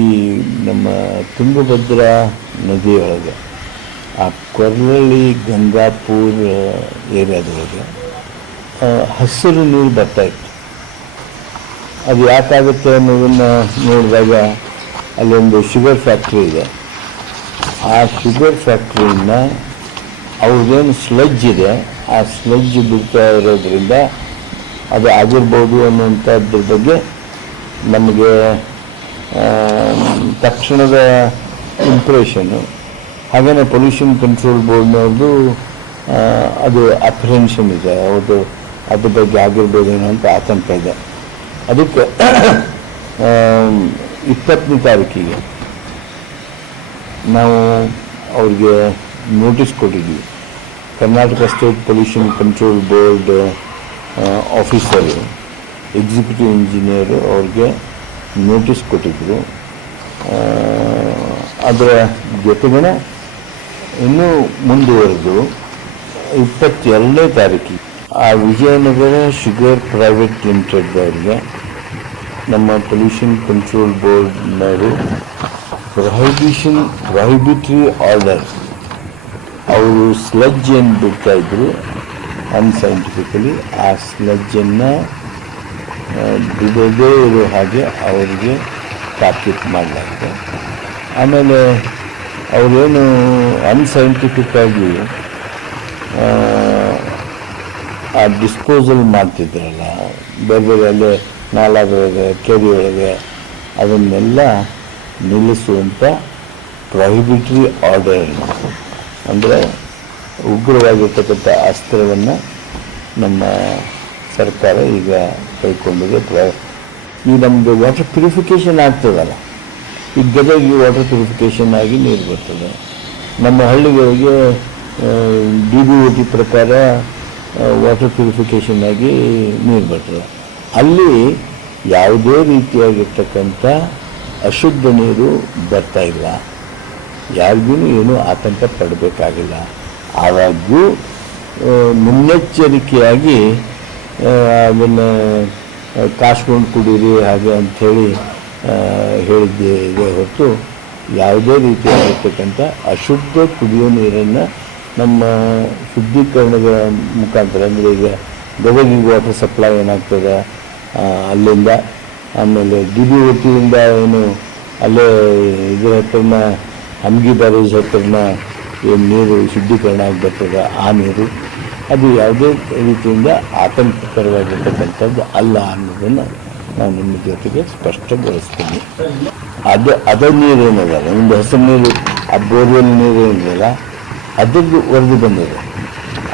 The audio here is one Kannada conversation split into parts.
ಈ ನಮ್ಮ ತುಂಗಭದ್ರಾ ನದಿಯೊಳಗೆ ಆ ಕೊರಳಳ್ಳಿ ಗಂಗಾಪುರ ಏರಿಯಾದೊಳಗೆ ಹಸಿರು ನೀರು ಬರ್ತಾಯಿತ್ತು. ಅದು ಯಾಕಾಗುತ್ತೆ ಅನ್ನೋದನ್ನು ನೋಡಿದಾಗ ಅಲ್ಲೊಂದು ಶುಗರ್ ಫ್ಯಾಕ್ಟ್ರಿ ಇದೆ. ಆ ಶುಗರ್ ಫ್ಯಾಕ್ಟ್ರಿಯಿಂದ ಅವ್ರದ್ದೇನು ಸ್ಲಜ್ ಇದೆ, ಆ ಸ್ಲಜ್ ಬಿಡ್ತಾ ಇರೋದ್ರಿಂದ ಅದು ಆಗಿರ್ಬೋದು ಅನ್ನುವಂಥದ್ರ ಬಗ್ಗೆ ನಮಗೆ ತಕ್ಷಣದ ಇಂಪ್ರೆಷನ್ನು. ಹಾಗೆಯೇ ಪೊಲ್ಯೂಷನ್ ಕಂಟ್ರೋಲ್ ಬೋರ್ಡ್ನವ್ರದ್ದು ಅದು ಅಪ್ರಿಹೆನ್ಷನ್ ಇದೆ, ಅವ್ರದ್ದು ಅದ್ರ ಬಗ್ಗೆ ಆಗಿರ್ಬೋದೇನೋ ಅಂತ ಆತಂಕ ಇದೆ. ಅದಕ್ಕೆ 20ನೇ ತಾರೀಕಿಗೆ ನಾವು ಅವ್ರಿಗೆ ನೋಟಿಸ್ ಕೊಟ್ಟಿದ್ವಿ. Karnataka state pollution control board officer, executive engineer ಅವ್ರಿಗೆ ನೋಟಿಸ್ ಕೊಟ್ಟಿದ್ದರು. ಅದರ ಜೊತೆಗೇ ಇನ್ನೂ ಮುಂದುವರೆದು 22ನೇ ತಾರೀಕಿಗೆ ಆ ವಿಜಯನಗರ ಶುಗರ್ ಪ್ರೈವೇಟ್ ಲಿಮಿಟೆಡ್ದವ್ರಿಗೆ ನಮ್ಮ ಪೊಲ್ಯೂಷನ್ ಕಂಟ್ರೋಲ್ ಬೋರ್ಡ್ನವರು ಪ್ರೊಹಿಬಿಟರಿ ಆರ್ಡರ್, ಅವರು ಸ್ಲಜ್ ಏನು ಬಿಡ್ತಾಯಿದ್ರು ಅನ್ಸೈಂಟಿಫಿಕಲಿ, ಆ ಸ್ಲಜ್ಜನ್ನು ಬಿಡದೇ ಇರೋ ಹಾಗೆ ಅವರಿಗೆ ತಾಕೀತು ಮಾಡಲಾಗಿದೆ. ಆಮೇಲೆ ಅವರೇನು ಅನ್ಸೈಂಟಿಫಿಕ್ಕಾಗಿ ಆ ಡಿಸ್ಪೋಸಲ್ ಮಾಡ್ತಿದ್ರಲ್ಲ ಬೇರೆ ಬೇರೆ ಅಲ್ಲೇ ನಾಲಾದೊಳಗೆ ಕೆರೆ ಒಳಗೆ, ಅದನ್ನೆಲ್ಲ ನಿಲ್ಲಿಸುವಂಥ ಪ್ರೊಹಿಬಿಟರಿ ಆರ್ಡರ್, ಅಂದರೆ ಉಗ್ರವಾಗಿರ್ತಕ್ಕಂಥ ಅಸ್ತ್ರವನ್ನು ನಮ್ಮ ಸರ್ಕಾರ ಈಗ ಕೈಗೊಂಡಿದೆ. ಈ ನಮ್ಮದು ವಾಟರ್ ಪ್ಯೂರಿಫಿಕೇಷನ್ ಆಗ್ತದಲ್ಲ, ಈಗ ಗದಗಿಗೆ ವಾಟರ್ ಪ್ಯೂರಿಫಿಕೇಷನ್ ಆಗಿ ನೀರು ಬರ್ತದೆ. ನಮ್ಮ ಹಳ್ಳಿಗಳಿಗೆ DBOT ಪ್ರಕಾರ ವಾಟರ್ ಪ್ಯೂರಿಫಿಕೇಷನ್ ಆಗಿ ನೀರು ಬರ್ತದೆ. ಅಲ್ಲಿ ಯಾವುದೇ ರೀತಿಯಾಗಿರ್ತಕ್ಕಂಥ ಅಶುದ್ಧ ನೀರು ಬರ್ತಾ ಇಲ್ಲ, ಯಾರಿಗೂ ಏನೂ ಆತಂಕ ಪಡಬೇಕಾಗಿಲ್ಲ. ಆವಾಗ್ಯೂ ಮುನ್ನೆಚ್ಚರಿಕೆಯಾಗಿ ಅದನ್ನು ಕಾಸ್ಕೊಂಡು ಕುಡೀರಿ ಹಾಗೆ ಅಂಥೇಳಿ ಹೇಳಿದ್ದೇ ಇದೆ ಹೊರತು ಯಾವುದೇ ರೀತಿಯಾಗಿರ್ತಕ್ಕಂಥ ಅಶುದ್ಧ ಕುಡಿಯೋ ನೀರನ್ನು ನಮ್ಮ ಶುದ್ಧೀಕರಣದ ಮುಖಾಂತರ, ಅಂದರೆ ಈಗ ಗದಗಿಗೆ ವಾಟರ್ ಸಪ್ಲೈ ಏನಾಗ್ತದೆ ಅಲ್ಲಿಂದ, ಆಮೇಲೆ DBOTಯಿಂದ ಏನು ಅಲ್ಲೇ ಇದರ ಹತ್ರನ ಹಮ್ಗಿ ಬ್ಯಾರೇಜ್ ಹತ್ರನ ಏನು ನೀರು ಶುದ್ಧೀಕರಣ ಆಗಿ ಬರ್ತದೆ ಆ ನೀರು, ಅದು ಯಾವುದೇ ರೀತಿಯಿಂದ ಆತಂಕಕರವಾಗಿರ್ತಕ್ಕಂಥದ್ದು ಅಲ್ಲ ಅನ್ನೋದನ್ನು ನಾನು ನಿಮ್ಮ ಜೊತೆಗೆ ಸ್ಪಷ್ಟಗೊಳಿಸ್ತೀನಿ. ಅದ ನೀರೇನಲ್ಲ, ಒಂದು ಹಸಿರು ನೀರು, ಆ ಬೋರ್ವೆಲ್ ನೀರು ಏನಿಲ್ಲ ಅದರದ್ದು ವರದಿ ಬಂದಿದೆ.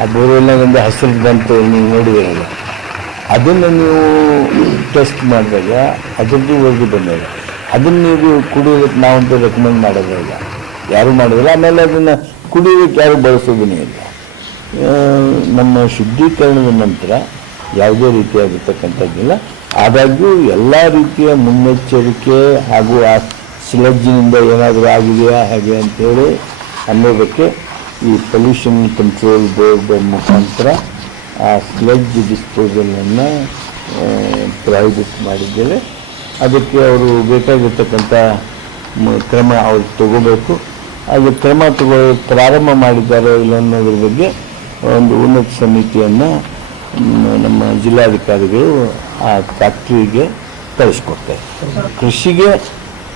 ಆ ಬೋರ್ವೆಲ್ನಾಗ ಒಂದು ಹಸಿರು ಬಂತು ನೀವು ನೋಡಿದಿರಲ್ಲ, ಅದನ್ನು ನೀವು ಟೆಸ್ಟ್ ಮಾಡಿದಾಗ ಅದರದ್ದು ವರದಿ ಬಂದಿದೆ. ಅದನ್ನು ನೀವು ಕುಡಿಯೋದಕ್ಕೆ ನಾವಂತೂ ರೆಕಮೆಂಡ್ ಮಾಡೋದೇ ಇಲ್ಲ, ಯಾರೂ ಮಾಡೋದಿಲ್ಲ. ಆಮೇಲೆ ಅದನ್ನು ಕುಡಿಯೋದಕ್ಕೆ ಯಾರು ಬಳಸೋದನ್ನೇ ಇಲ್ಲ. ನಮ್ಮ ಶುದ್ಧೀಕರಣದ ನಂತರ ಯಾವುದೇ ರೀತಿಯಾಗಿರ್ತಕ್ಕಂಥದ್ದಿಲ್ಲ. ಆದಾಗ್ಯೂ ಎಲ್ಲ ರೀತಿಯ ಮುನ್ನೆಚ್ಚರಿಕೆ ಹಾಗೂ ಆ ಸ್ಲಜ್ಜಿನಿಂದ ಏನಾದರೂ ಆಗಿದೆಯಾ ಹೇಗೆ ಅಂತೇಳಿ ಅನ್ನೋದಕ್ಕೆ ಈ ಪೊಲ್ಯೂಷನ್ ಕಂಟ್ರೋಲ್ ಬೋರ್ಡ್ ಮುಖಾಂತರ ಆ ಸ್ಲಜ್ ಡಿಸ್ಪೋಸಲನ್ನು ಪ್ರೊಹಿಬಿಟ್ ಮಾಡಿದ್ದೇವೆ. ಅದಕ್ಕೆ ಅವರು ಬೇಕಾಗಿರ್ತಕ್ಕಂಥ ಕ್ರಮ ಅವ್ರು ತಗೋಬೇಕು. ಅದು ಕ್ರಮ ಪ್ರಾರಂಭ ಮಾಡಿದ್ದಾರೆ ಇಲ್ಲ ಅನ್ನೋದ್ರ ಬಗ್ಗೆ ಒಂದು ಉನ್ನತ ಸಮಿತಿಯನ್ನು ನಮ್ಮ ಜಿಲ್ಲಾಧಿಕಾರಿಗಳು ಆ ಫ್ಯಾಕ್ಟ್ರಿಗೆ ಕಳಿಸ್ಕೊಡ್ತಾರೆ. ಕೃಷಿಗೆ